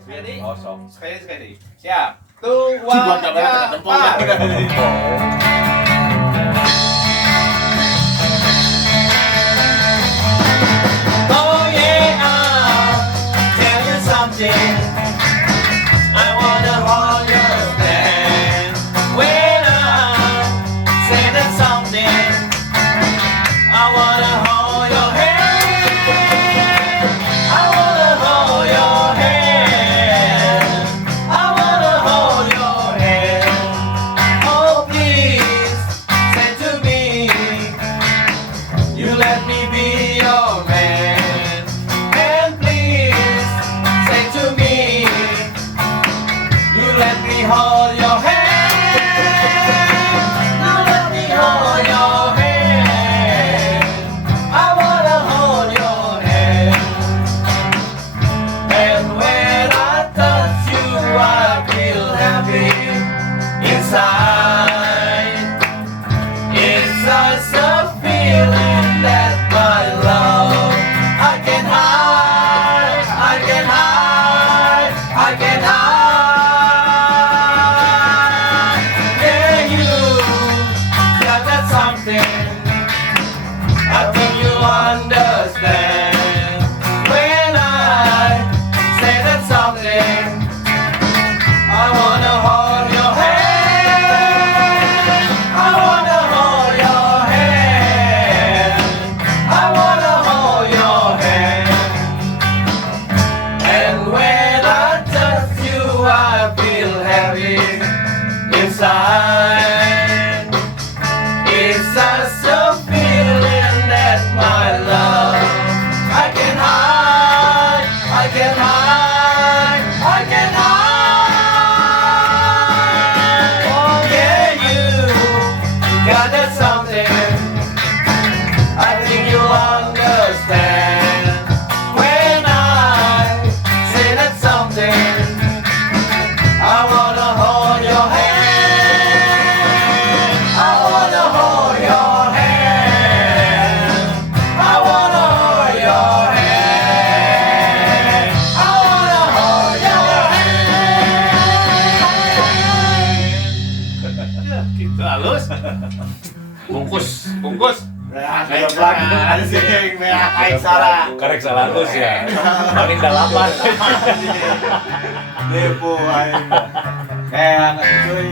Ready? Oh, sok. Sekali. Siap. Tuh, wah, Oh yeah, I'll tell you something. I wanna hold your hand when I say that something. I wanna hold your hand. I wanna hold your hand. I wanna hold your hand. Oh please, say to me, you let me be your man. And please, say to me, you let me hold your hand. You let me hold your hand. I wanna hold your hand. And when I touch you, I feel happy inside. It's such a feeling that my love I can hide, I can hide, I can hide. Yeah, you got that something. I think you understand when I say that something. I wanna hold your hand. I wanna hold your hand. I wanna hold your hand. And when I touch you, I feel happy inside. It's such a feeling that my love I can hide, I can hide, I can hide. Oh yeah, you got that something. I think you understand when I say that something. I wanna hold your hand. I wanna hold your hand. I wanna hold your hand. I wanna hold your hand. Gitu halus. Bungkus. Nah, anjing, kayak salah. Karek salah halus ya. Makin dalaman. Depo aing. Kayak cuy.